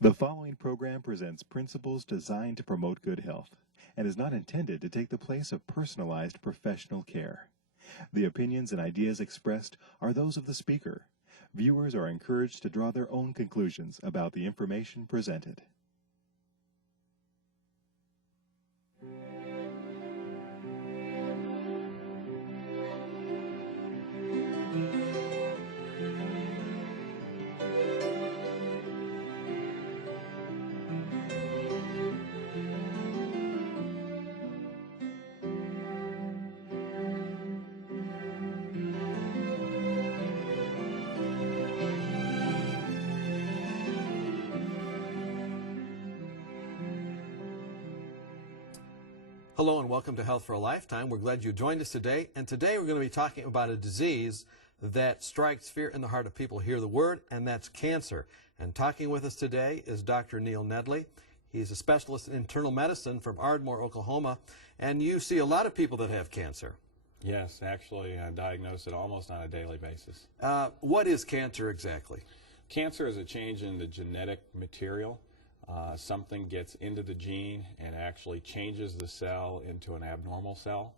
The following program presents principles designed to promote good health and is not intended to take the place of personalized professional care. The opinions and ideas expressed are those of the speaker. Viewers are encouraged to draw their own conclusions about the information presented. Hello and welcome to Health for a Lifetime. We're glad you joined us today. And today we're going to be talking about a disease that strikes fear in the heart of people who hear the word, and that's cancer. And talking with us today is Dr. Neil Nedley. He's a specialist in internal medicine from Ardmore, Oklahoma. And you see a lot of people that have cancer. Yes, actually I diagnose it almost on a daily basis. What is cancer exactly? Cancer is a change in the genetic material. Something gets into the gene and actually changes the cell into an abnormal cell,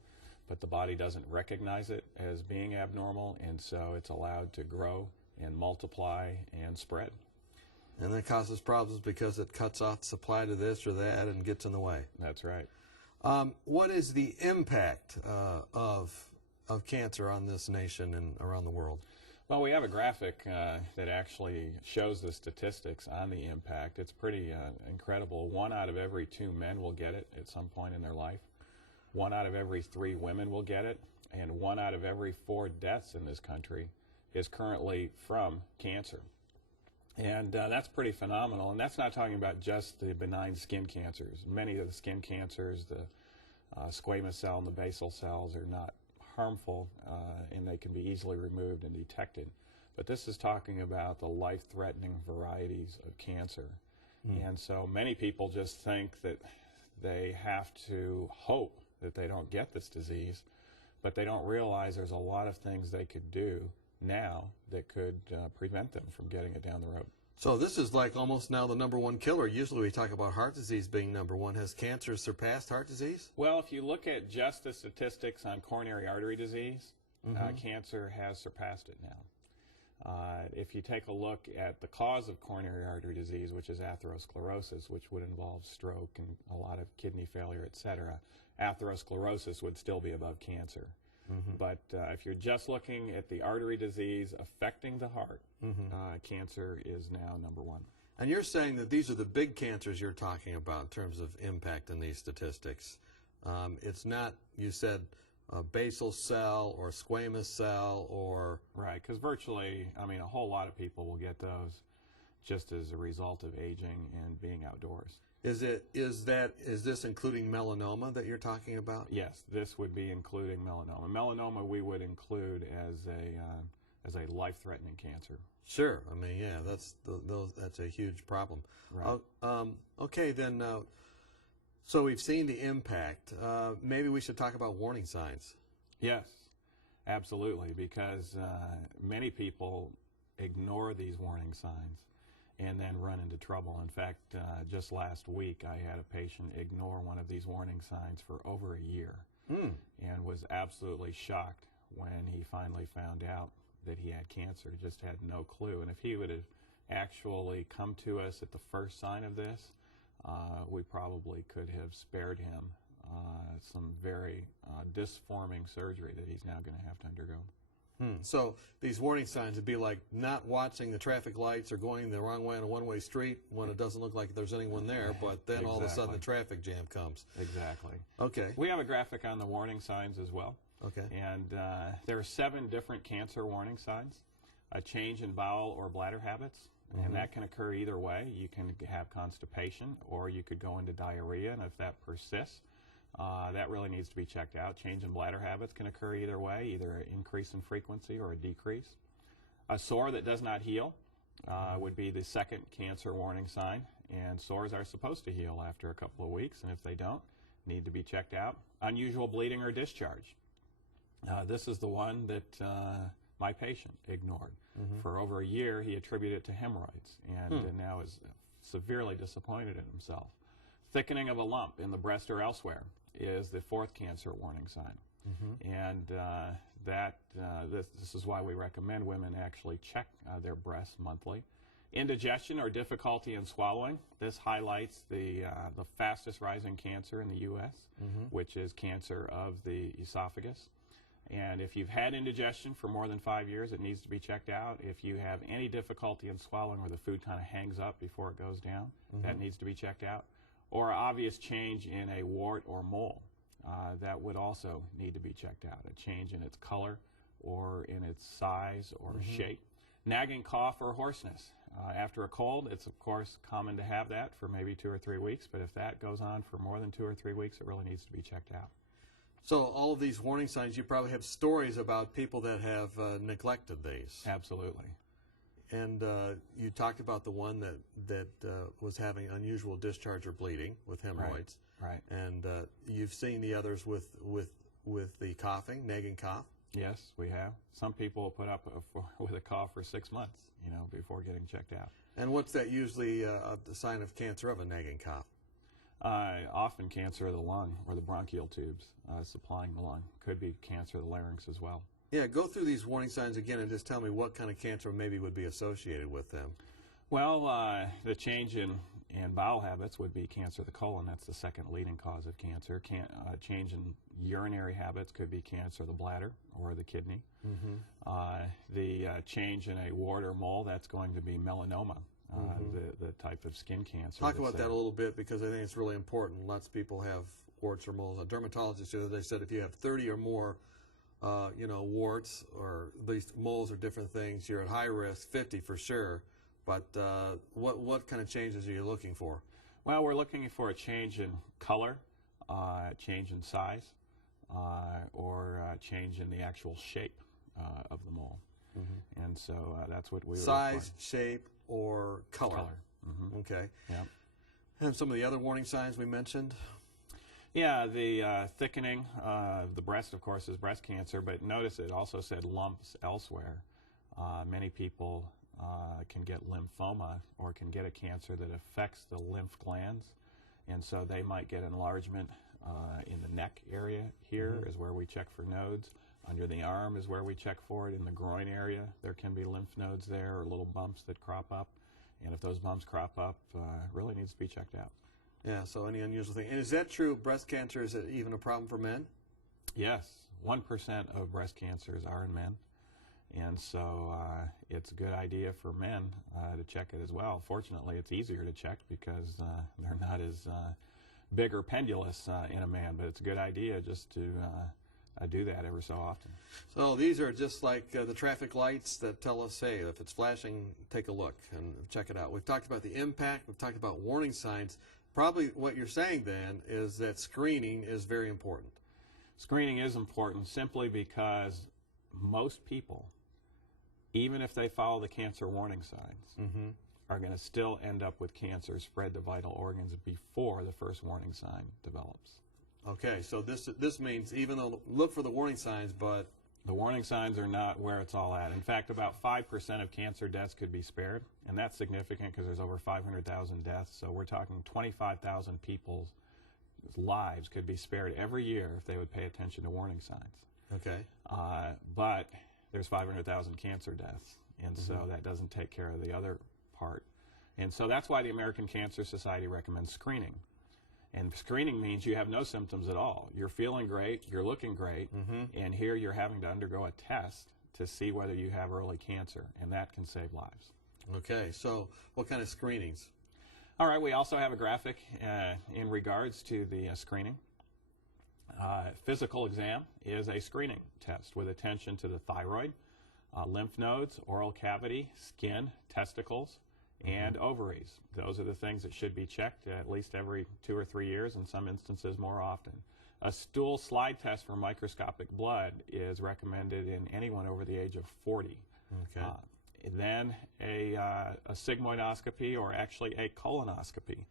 but the body doesn't recognize it as being abnormal, and so it's allowed to grow and multiply and spread. And that causes problems because it cuts off supply to this or that and gets in the way. That's right. What is the impact of cancer on this nation and around the world? Well, we have a graphic that actually shows the statistics on the impact. It's pretty incredible. 1 out of every 2 men will get it at some point in their life. 1 out of every 3 women will get it. And 1 out of every 4 deaths in this country is currently from cancer. And that's pretty phenomenal. And that's not talking about just the benign skin cancers. Many of the skin cancers, the squamous cell and the basal cells, are not harmful and they can be easily removed and detected. But this is talking about the life-threatening varieties of cancer. And so many people just think that they have to hope that they don't get this disease, but they don't realize there's a lot of things they could do now that could prevent them from getting it down the road. So this is like almost now the #1 killer. Usually we talk about heart disease being #1. Has cancer surpassed heart disease? Well, if you look at just the statistics on coronary artery disease, cancer has surpassed it now. If you take a look at the cause of coronary artery disease, which is atherosclerosis, which would involve stroke and a lot of kidney failure, etc., atherosclerosis would still be above cancer. But if you're just looking at the artery disease affecting the heart, cancer is now #1. And you're saying that these are the big cancers you're talking about in terms of impact in these statistics. It's not, you said, basal cell or squamous cell or... Right, because virtually, I mean, a whole lot of people will get those just as a result of aging and being outdoors. Is this including melanoma that you're talking about? Yes, this would be including melanoma. Melanoma we would include as a life-threatening cancer. Sure. I mean, yeah, that's a huge problem. Right. Okay, then. So we've seen the impact. Maybe we should talk about warning signs. Yes, absolutely, because many people ignore these warning signs and then run into trouble. In fact, just last week I had a patient ignore one of these warning signs for over a year and was absolutely shocked when he finally found out that he had cancer. He just had no clue. And if he would have actually come to us at the first sign of this, we probably could have spared him some very disforming surgery that he's now going to have to undergo. So these warning signs would be like not watching the traffic lights or going the wrong way on a one-way street when it doesn't look like there's anyone there, but then all of a sudden the traffic jam comes. Exactly. Okay. We have a graphic on the warning signs as well. Okay. And there are 7 different cancer warning signs. A change in bowel or bladder habits, and that can occur either way. You can have constipation or you could go into diarrhea, and if that persists, that really needs to be checked out. Change in bladder habits can occur either way, either an increase in frequency or a decrease. A sore that does not heal would be the second cancer warning sign, and sores are supposed to heal after a couple of weeks, and if they don't, need to be checked out. Unusual bleeding or discharge. This is the one that my patient ignored. For over a year, he attributed it to hemorrhoids, and now is severely disappointed in himself. Thickening of a lump in the breast or elsewhere is the fourth cancer warning sign. And this is why we recommend women actually check their breasts monthly. Indigestion or difficulty in swallowing. This highlights the fastest rising cancer in the U.S., which is cancer of the esophagus. And if you've had indigestion for more than 5 years, it needs to be checked out. If you have any difficulty in swallowing where the food kind of hangs up before it goes down, that needs to be checked out. Or obvious change in a wart or mole, that would also need to be checked out. A change in its color or in its size or shape. Nagging cough or hoarseness. After a cold, it's of course common to have that for maybe 2 or 3 weeks, but if that goes on for more than 2 or 3 weeks, it really needs to be checked out. So all of these warning signs, you probably have stories about people that have neglected these. Absolutely. And you talked about the one that was having unusual discharge or bleeding with hemorrhoids. Right. And you've seen the others with the coughing, nagging cough. Yes, we have. Some people put up with a cough for 6 months, before getting checked out. And what's that usually the sign of cancer of a nagging cough? Often cancer of the lung or the bronchial tubes supplying the lung. Could be cancer of the larynx as well. Yeah, go through these warning signs again and just tell me what kind of cancer maybe would be associated with them. Well, the change in bowel habits would be cancer of the colon. That's the second leading cause of cancer. Change in urinary habits could be cancer of the bladder or the kidney. The change in a wart or mole, that's going to be melanoma, the type of skin cancer. Talk about that a little bit, because I think it's really important. Lots of people have warts or moles. A dermatologist the other day said if you have 30 or more warts or these moles or different things, you're at high risk, 50 for sure. But what kind of changes are you looking for? Well, we're looking for a change in color, change in size, or change in the actual shape of the mole. And so that's what we size, shape, or color. Okay. Yeah. And some of the other warning signs we mentioned? Yeah, the thickening of the breast, of course, is breast cancer, but notice it also said lumps elsewhere. Many people can get lymphoma or can get a cancer that affects the lymph glands, and so they might get enlargement in the neck area here is where we check for nodes. Under the arm is where we check for it. In the groin area, there can be lymph nodes there or little bumps that crop up, and if those bumps crop up, really needs to be checked out. Yeah, so any unusual thing. And is that true? Breast cancer, is it even a problem for men? Yes, 1% of breast cancers are in men. And so it's a good idea for men to check it as well. Fortunately, it's easier to check because they're not as big or pendulous in a man, but it's a good idea just to do that every so often. So these are just like the traffic lights that tell us, hey, if it's flashing, take a look and check it out. We've talked about the impact. We've talked about warning signs. Probably what you're saying then is that screening is very important. Screening is important simply because most people, even if they follow the cancer warning signs, are going to still end up with cancer spread to vital organs before the first warning sign develops. Okay, so this means even though look for the warning signs, but the warning signs are not where it's all at. In fact, about 5% of cancer deaths could be spared, and that's significant because there's over 500,000 deaths. So we're talking 25,000 people's lives could be spared every year if they would pay attention to warning signs. Okay. But there's 500,000 cancer deaths, and so that doesn't take care of the other part. And so that's why the American Cancer Society recommends screening. And screening means you have no symptoms at all. You're feeling great, you're looking great, and here you're having to undergo a test to see whether you have early cancer, and that can save lives. Okay, so what kind of screenings? All right, we also have a graphic in regards to the screening. Physical exam is a screening test with attention to the thyroid, lymph nodes, oral cavity, skin, testicles, and ovaries. Those are the things that should be checked at least every 2 or 3 years, in some instances more often. A stool slide test for microscopic blood is recommended in anyone over the age of 40. Okay. Then a sigmoidoscopy, or actually a colonoscopy.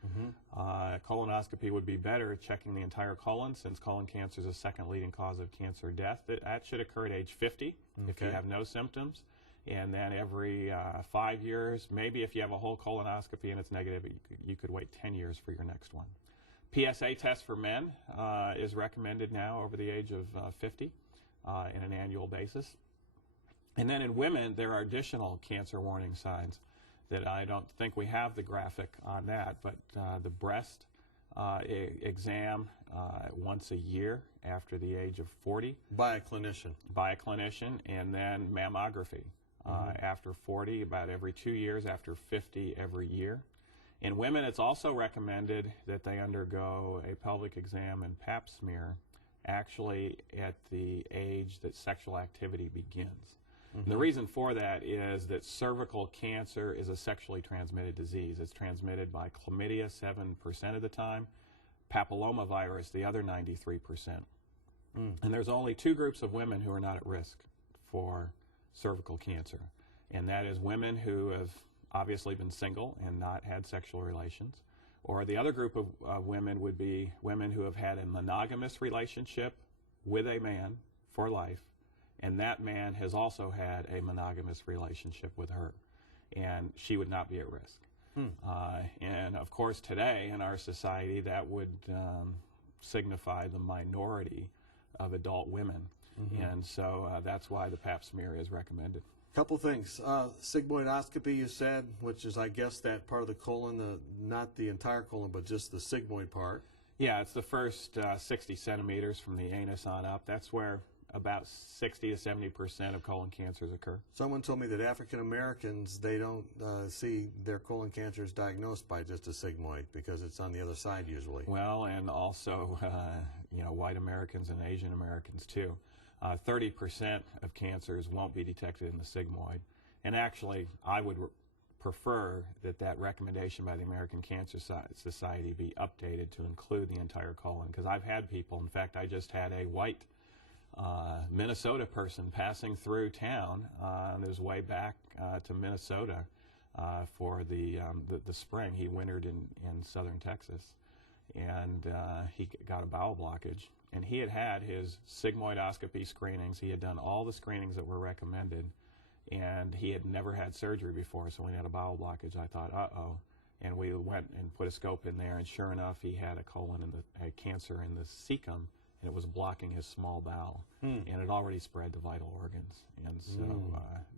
Colonoscopy would be better, checking the entire colon, since colon cancer is the second leading cause of cancer death. That should occur at age 50 if you have no symptoms. And then every 5 years, maybe if you have a whole colonoscopy and it's negative, you could wait 10 years for your next one. PSA test for men is recommended now over the age of 50 in an annual basis. And then in women, there are additional cancer warning signs that I don't think we have the graphic on that, but the breast exam once a year after the age of 40. By a clinician. By a clinician, and then mammography after 40, about every 2 years, after 50, every year. In women, it's also recommended that they undergo a pelvic exam and pap smear actually at the age that sexual activity begins. And the reason for that is that cervical cancer is a sexually transmitted disease. It's transmitted by chlamydia 7% of the time, papillomavirus the other 93%. And there's only two groups of women who are not at risk for cervical cancer, and that is women who have obviously been single and not had sexual relations, or the other group of women would be women who have had a monogamous relationship with a man for life, and that man has also had a monogamous relationship with her, and she would not be at risk. And of course today in our society that would signify the minority of adult women, and so that's why the pap smear is recommended. Couple things. Sigmoidoscopy, you said, which is, I guess, that part of the colon, not the entire colon, but just the sigmoid part. Yeah, it's the first 60 centimeters from the anus on up. That's where about 60 to 70% of colon cancers occur. Someone told me that African Americans, they don't see their colon cancers diagnosed by just a sigmoid because it's on the other side usually. Well, and also, you know, white Americans and Asian Americans too. 30% of cancers won't be detected in the sigmoid. And actually, I would prefer that that recommendation by the American Cancer Society be updated to include the entire colon, because I've had people, in fact, I just had a white Minnesota person passing through town on his way back to Minnesota for the spring. He wintered in southern Texas, and he got a bowel blockage. And he had had his sigmoidoscopy screenings. He had done all the screenings that were recommended, and he had never had surgery before, so when he had a bowel blockage, I thought, uh-oh. And we went and put a scope in there, and sure enough, he had a cancer in the cecum, and it was blocking his small bowel, and it already spread to vital organs, and so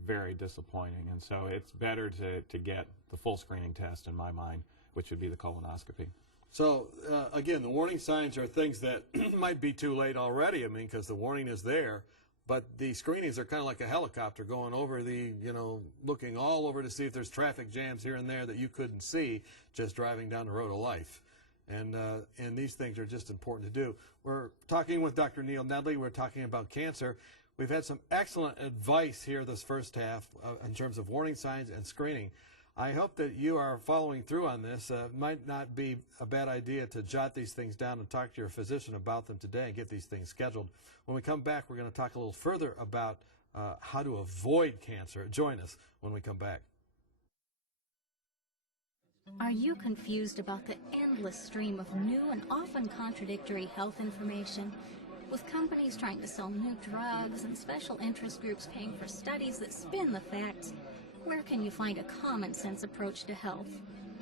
very disappointing. And so it's better to get the full screening test, in my mind, which would be the colonoscopy. So, again, the warning signs are things that might be too late already, I mean, because the warning is there, but the screenings are kind of like a helicopter going over the, you know, looking all over to see if there's traffic jams here and there that you couldn't see just driving down the road of life. And these things are just important to do. We're talking with Dr. Neil Nedley. We're talking about cancer. We've had some excellent advice here this first half in terms of warning signs and screening. I hope that you are following through on this. It might not be a bad idea to jot these things down and talk to your physician about them today and get these things scheduled. When we come back, we're going to talk a little further about how to avoid cancer. Join us when we come back. Are you confused about the endless stream of new and often contradictory health information? With companies trying to sell new drugs and special interest groups paying for studies that spin the facts, where can you find a common-sense approach to health?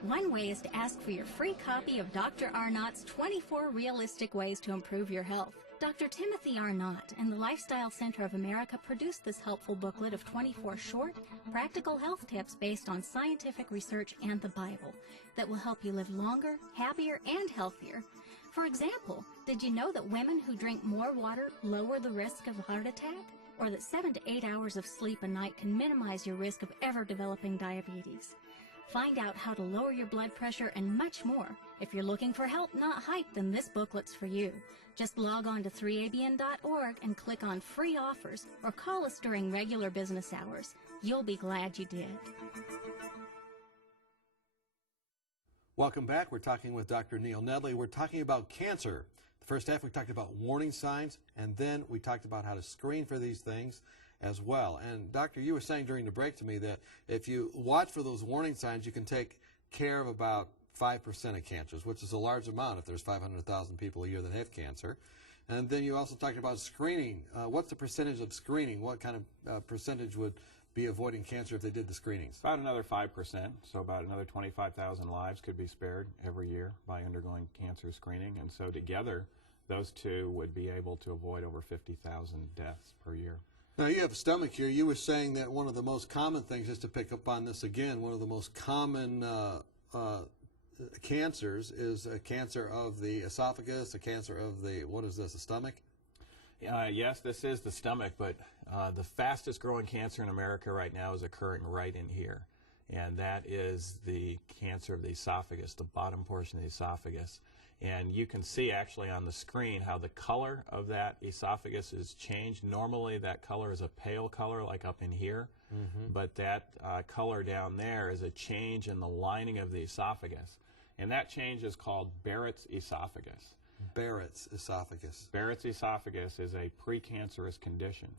One way is to ask for your free copy of Dr. Arnott's 24 Realistic Ways to Improve Your Health. Dr. Timothy Arnott and the Lifestyle Center of America produced this helpful booklet of 24 short, practical health tips based on scientific research and the Bible that will help you live longer, happier, and healthier. For example, did you know that women who drink more water lower the risk of a heart attack? Or that 7 to 8 hours of sleep a night can minimize your risk of ever developing diabetes? Find out how to lower your blood pressure and much more. If you're looking for help, not hype, then this booklet's for you. Just log on to 3abn.org and click on free offers or call us during regular business hours. You'll be glad you did. Welcome back. We're talking with Dr. Neil Nedley. We're talking about cancer. The first half we talked about warning signs, and then we talked about how to screen for these things as well. And Doctor, you were saying during the break to me that if you watch for those warning signs, you can take care of about 5% of cancers, which is a large amount if there's 500,000 people a year that have cancer. And then you also talked about screening. What's the percentage of screening? What kind of percentage would be avoiding cancer if they did the screenings? About another 5%, so about another 25,000 lives could be spared every year by undergoing cancer screening. And so together, those two would be able to avoid over 50,000 deaths per year. Now, you have a stomach here. You were saying that one of the most common things, just to pick up on this again, one of the most common cancers is a cancer of the esophagus, a cancer of the, what is this, the stomach? Yes, this is the stomach, but the fastest growing cancer in America right now is occurring right in here. And that is the cancer of the esophagus, the bottom portion of the esophagus. And you can see actually on the screen how the color of that esophagus is changed. Normally that color is a pale color like up in here, but that color down there is a change in the lining of the esophagus. And that change is called Barrett's esophagus. Barrett's esophagus. Barrett's esophagus is a precancerous condition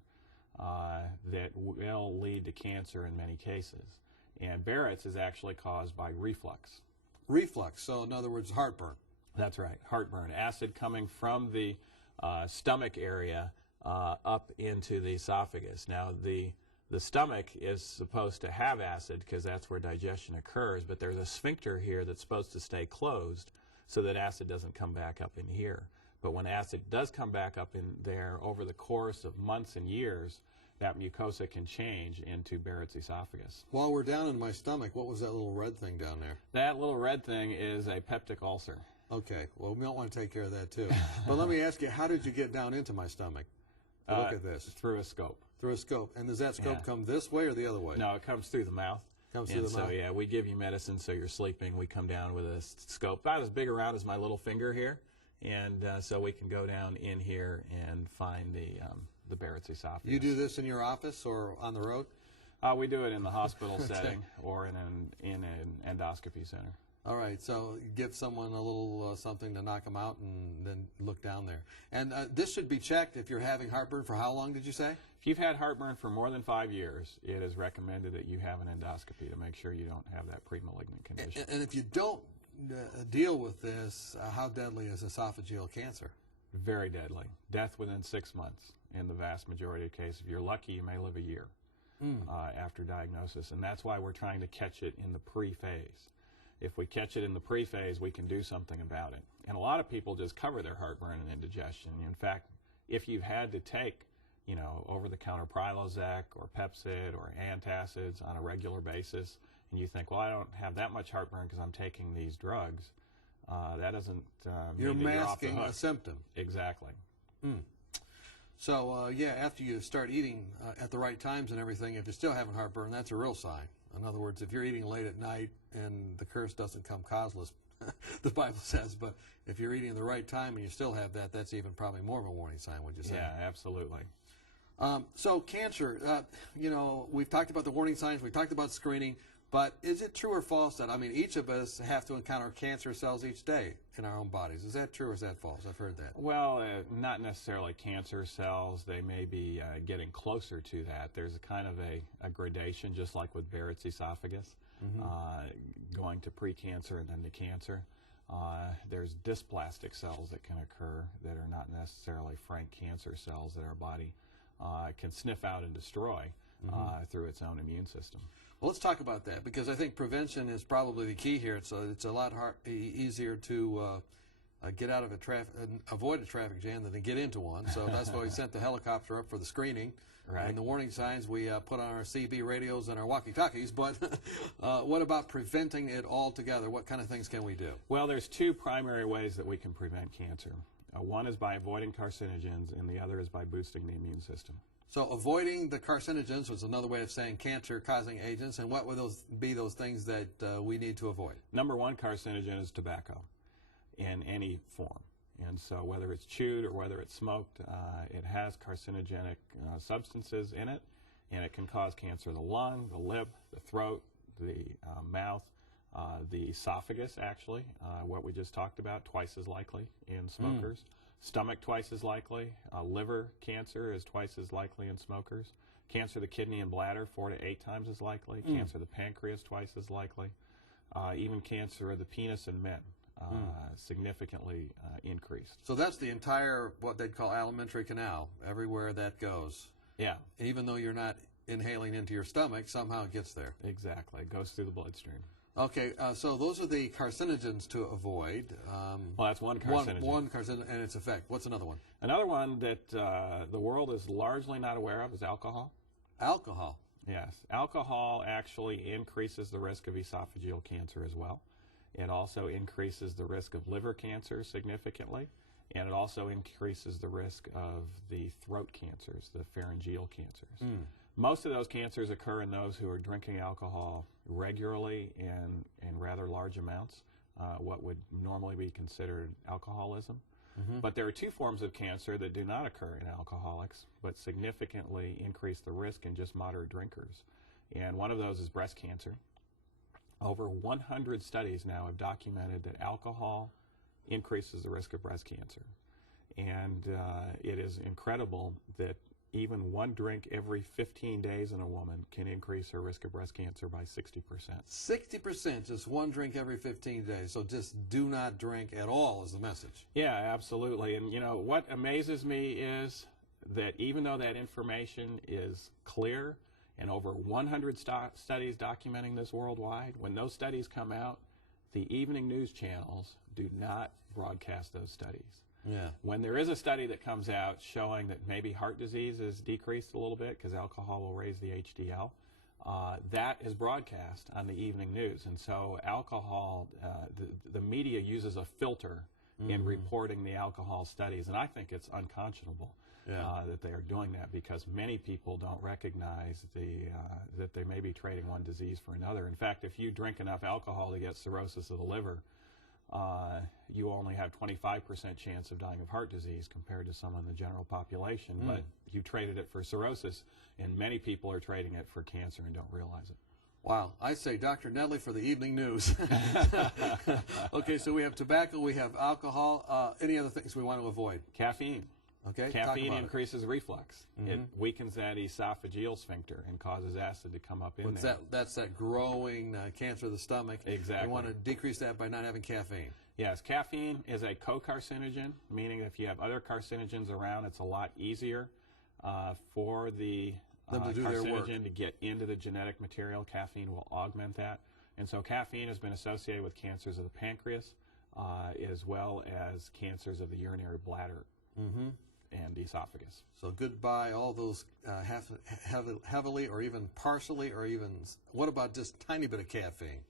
that will lead to cancer in many cases. And Barrett's is actually caused by reflux. Reflux, so in other words, heartburn. That's right, heartburn. Acid coming from the stomach area up into the esophagus. Now, the stomach is supposed to have acid because that's where digestion occurs, but there's a sphincter here that's supposed to stay closed so that acid doesn't come back up in here. But when acid does come back up in there over the course of months and years, that mucosa can change into Barrett's esophagus. While we're down in my stomach, what was that little red thing down there? That little red thing is a peptic ulcer. Okay, well, we don't want to take care of that too. But let me ask you, how did you get down into my stomach? Look at this. Through a scope. Through a scope. And does that scope come this way or the other way? No, it comes through the mouth. Comes through the mouth. So, yeah, we give you medicine so you're sleeping. We come down with a scope about as big around as my little finger here. And so we can go down in here and find the Barrett's esophagus. You do this in your office or on the road? We do it in the hospital setting or in an endoscopy center. All right, so give someone a little something to knock them out and then look down there. And this should be checked if you're having heartburn for how long, did you say? If you've had heartburn for more than 5 years, it is recommended that you have an endoscopy to make sure you don't have that premalignant condition. And if you don't deal with this, how deadly is esophageal cancer? Very deadly. Death within 6 months in the vast majority of cases. If you're lucky, you may live a year after diagnosis. And that's why we're trying to catch it in the pre-phase. If we catch it in the pre-phase, we can do something about it. And a lot of people just cover their heartburn and indigestion. In fact, if you've had to take, over-the-counter Prilosec or Pepcid or antacids on a regular basis, and you think, well, I don't have that much heartburn because I'm taking these drugs, that doesn't you're mean that you're off the masking hook. a symptom. Exactly. So, yeah, after you start eating at the right times and everything, if you're still having heartburn, that's a real sign. In other words, if you're eating late at night and the curse doesn't come causeless, the Bible says, but if you're eating at the right time and you still have that, that's even probably more of a warning sign, would you say? Yeah, absolutely. So cancer, we've talked about the warning signs, we've talked about screening, but is it true or false that, each of us have to encounter cancer cells each day in our own bodies? Is that true or is that false? I've heard that. Well, not necessarily cancer cells. They may be getting closer to that. There's a kind of a gradation, just like with Barrett's esophagus, going to precancer and then to cancer. There's dysplastic cells that can occur that are not necessarily frank cancer cells that our body can sniff out and destroy through its own immune system. Well, let's talk about that because I think prevention is probably the key here. It's a lot easier to get out of avoid a traffic jam than to get into one. So that's why we sent the helicopter up for the screening. Right. And the warning signs we put on our CB radios and our walkie-talkies. But what about preventing it altogether? What kind of things can we do? Well, there's two primary ways that we can prevent cancer. One is by avoiding carcinogens, and the other is by boosting the immune system. So avoiding the carcinogens was another way of saying cancer-causing agents. And what would those be, those things that we need to avoid? Number one carcinogen is tobacco in any form. And so whether it's chewed or whether it's smoked, it has carcinogenic substances in it, and it can cause cancer of the lung, the lip, the throat, the mouth, the esophagus, actually, what we just talked about, twice as likely in smokers. Stomach, twice as likely. Liver cancer is twice as likely in smokers. Cancer of the kidney and bladder, 4 to 8 times as likely. Cancer of the pancreas, twice as likely. Even cancer of the penis in men, significantly increased. So that's the entire, what they'd call alimentary canal, everywhere that goes. Yeah. Even though you're not inhaling into your stomach, somehow it gets there. Exactly. It goes through the bloodstream. Okay, so those are the carcinogens to avoid. Well, that's one carcinogen. One carcinogen and its effect. What's another one? Another one that the world is largely not aware of is alcohol. Alcohol. Yes. Alcohol actually increases the risk of esophageal cancer as well. It also increases the risk of liver cancer significantly, and it also increases the risk of the throat cancers, the pharyngeal cancers. Most of those cancers occur in those who are drinking alcohol regularly and in rather large amounts, what would normally be considered alcoholism. But there are two forms of cancer that do not occur in alcoholics, but significantly increase the risk in just moderate drinkers. And one of those is breast cancer. Over 100 studies now have documented that alcohol increases the risk of breast cancer. And it is incredible that even one drink every 15 days in a woman can increase her risk of breast cancer by 60%. 60%, just one drink every 15 days. So just do not drink at all is the message. Yeah, absolutely. And you know, what amazes me is that even though that information is clear and over 100 studies documenting this worldwide, when those studies come out, the evening news channels do not broadcast those studies. Yeah. When there is a study that comes out showing that maybe heart disease is decreased a little bit because alcohol will raise the HDL, that is broadcast on the evening news. And so alcohol, the media uses a filter in reporting the alcohol studies. And I think it's unconscionable that they are doing that, because many people don't recognize that they may be trading one disease for another. In fact, if you drink enough alcohol to get cirrhosis of the liver, you only have 25% chance of dying of heart disease compared to someone in the general population. But you traded it for cirrhosis, and many people are trading it for cancer and don't realize it. Wow. I say Dr. Nedley for the evening news. Okay, so we have tobacco, we have alcohol. Any other things we want to avoid? Caffeine. Okay, Caffeine increases reflux. It weakens that esophageal sphincter and causes acid to come up in there. That's that growing cancer of the stomach. Exactly. We want to decrease that by not having caffeine. Yes, caffeine is a co-carcinogen, meaning if you have other carcinogens around, it's a lot easier for the Them to do their work. carcinogen to get into the genetic material. Caffeine will augment that. And so caffeine has been associated with cancers of the pancreas, as well as cancers of the urinary bladder and esophagus. So goodbye all those heavily or even partially, or even, what about just tiny bit of caffeine?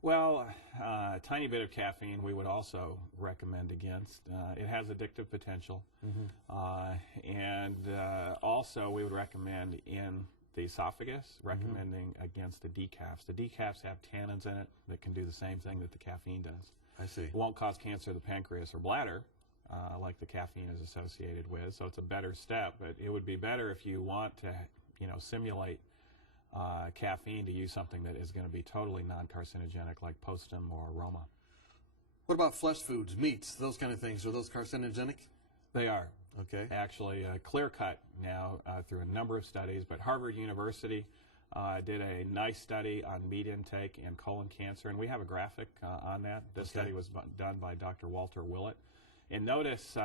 Well, a tiny bit of caffeine we would also recommend against. It has addictive potential. And also we would recommend in the esophagus, recommending against the decafs. The decafs have tannins in it that can do the same thing that the caffeine does. I see. It won't cause cancer of the pancreas or bladder, like the caffeine is associated with, so it's a better step. But it would be better if you want to, simulate caffeine, to use something that is going to be totally non-carcinogenic, like postum or aroma. What about flesh foods, meats, those kind of things? Are those carcinogenic? They are. Okay. Actually, clear-cut now through a number of studies, but Harvard University did a nice study on meat intake and colon cancer, and we have a graphic on that. This study was done by Dr. Walter Willett. And notice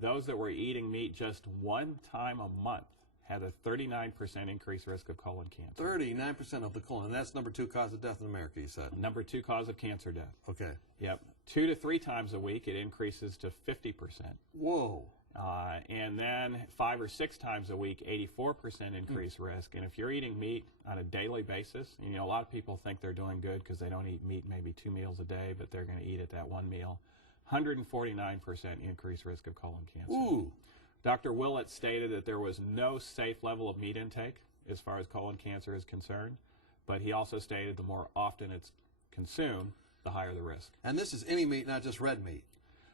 those that were eating meat just one time a month had a 39% increased risk of colon cancer. 39% of the colon. And that's number 2 cause of death in America, you said. Number 2 cause of cancer death. Okay. Yep. 2 to 3 times a week, it increases to 50%. Whoa. And then 5 or 6 times a week, 84% increased risk. And if you're eating meat on a daily basis, a lot of people think they're doing good because they don't eat meat maybe 2 meals a day, but they're going to eat it that one meal. 149% increased risk of colon cancer. Ooh. Dr. Willett stated that there was no safe level of meat intake as far as colon cancer is concerned, but he also stated the more often it's consumed, the higher the risk. And this is any meat, not just red meat.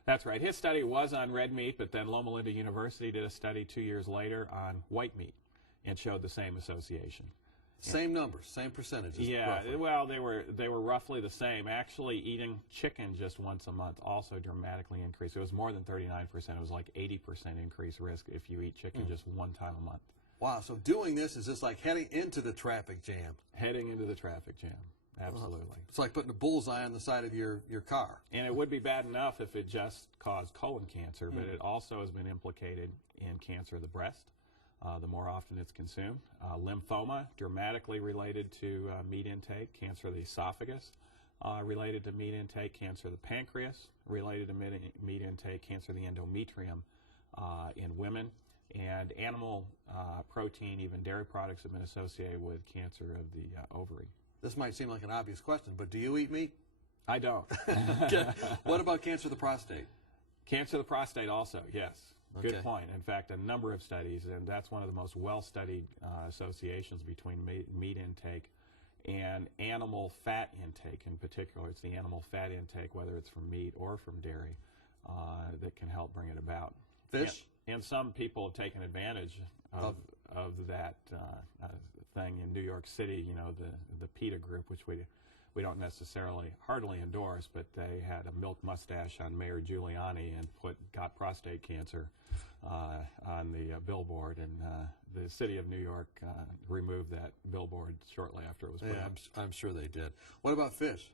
That's right. His study was on red meat, but then Loma Linda University did a study 2 years later on white meat and showed the same association. Same numbers, same percentages. Yeah, roughly. well, they were roughly the same. Actually, eating chicken just once a month also dramatically increased. It was more than 39%. It was like 80% increased risk if you eat chicken just one time a month. Wow, so doing this is just like heading into the traffic jam. Heading into the traffic jam, absolutely. It's like putting a bullseye on the side of your car. And it would be bad enough if it just caused colon cancer, but it also has been implicated in cancer of the breast, the more often it's consumed. Lymphoma, dramatically related to meat intake. Cancer of the esophagus, related to meat intake. Cancer of the pancreas, related to meat intake. Cancer of the endometrium in women. And animal protein, even dairy products, have been associated with cancer of the ovary. This might seem like an obvious question, but do you eat meat? I don't. Okay. What about cancer of the prostate? Cancer of the prostate also, yes. Okay. Good point. In fact, a number of studies, and that's one of the most well-studied associations between meat intake and animal fat intake in particular. It's the animal fat intake, whether it's from meat or from dairy, that can help bring it about. Fish? And some people have taken advantage of that thing in New York City, you know, the PETA group, which we don't necessarily hardly endorse, but they had a milk mustache on Mayor Giuliani and got prostate cancer on the billboard, and the city of New York removed that billboard shortly after it was put up. I'm sure they did. What about fish?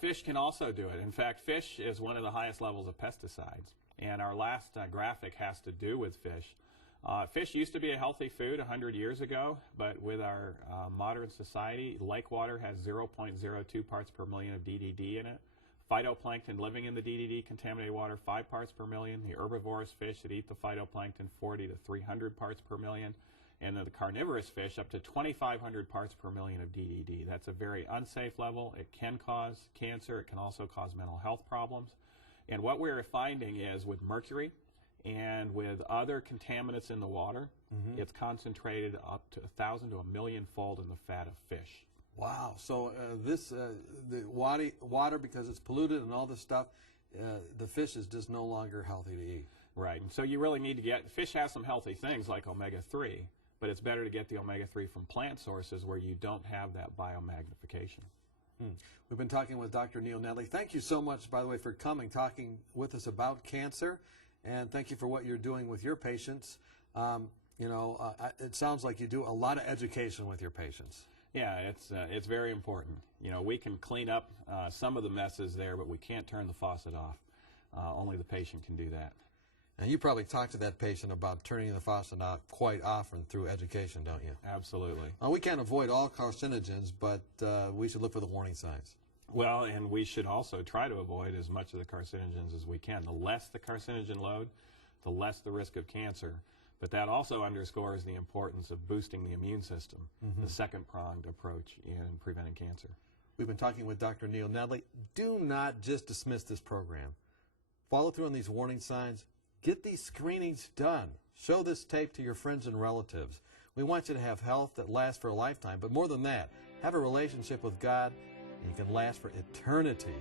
Fish can also do it. In fact, fish is one of the highest levels of pesticides, and our last graphic has to do with fish. Fish used to be a healthy food 100 years ago, but with our modern society, lake water has 0.02 parts per million of DDT in it. Phytoplankton living in the DDT contaminated water, 5 parts per million. The herbivorous fish that eat the phytoplankton, 40 to 300 parts per million. And then the carnivorous fish, up to 2,500 parts per million of DDT. That's a very unsafe level. It can cause cancer. It can also cause mental health problems. And what we're finding is with mercury and with other contaminants in the water, it's concentrated up to 1,000 to 1,000,000 fold in the fat of fish. Wow. So the water, because it's polluted and all this stuff, the fish is just no longer healthy to eat. Right. And so you really need to get, fish has some healthy things like omega-3, but it's better to get the omega-3 from plant sources where you don't have that biomagnification. We've been talking with Dr. Neil Nedley. Thank you so much, by the way, for coming, talking with us about cancer, and thank you for what you're doing with your patients. It sounds like you do a lot of education with your patients. Yeah, it's very important. You know, we can clean up some of the messes there, but we can't turn the faucet off. Only the patient can do that. And you probably talk to that patient about turning the faucet off quite often through education, don't you? Absolutely. We can't avoid all carcinogens, but we should look for the warning signs. Well, and we should also try to avoid as much of the carcinogens as we can. The less the carcinogen load, the less the risk of cancer. But that also underscores the importance of boosting the immune system, the second-pronged approach in preventing cancer. We've been talking with Dr. Neil Nedley. Do not just dismiss this program. Follow through on these warning signs. Get these screenings done. Show this tape to your friends and relatives. We want you to have health that lasts for a lifetime, but more than that, have a relationship with God, and you can last for eternity.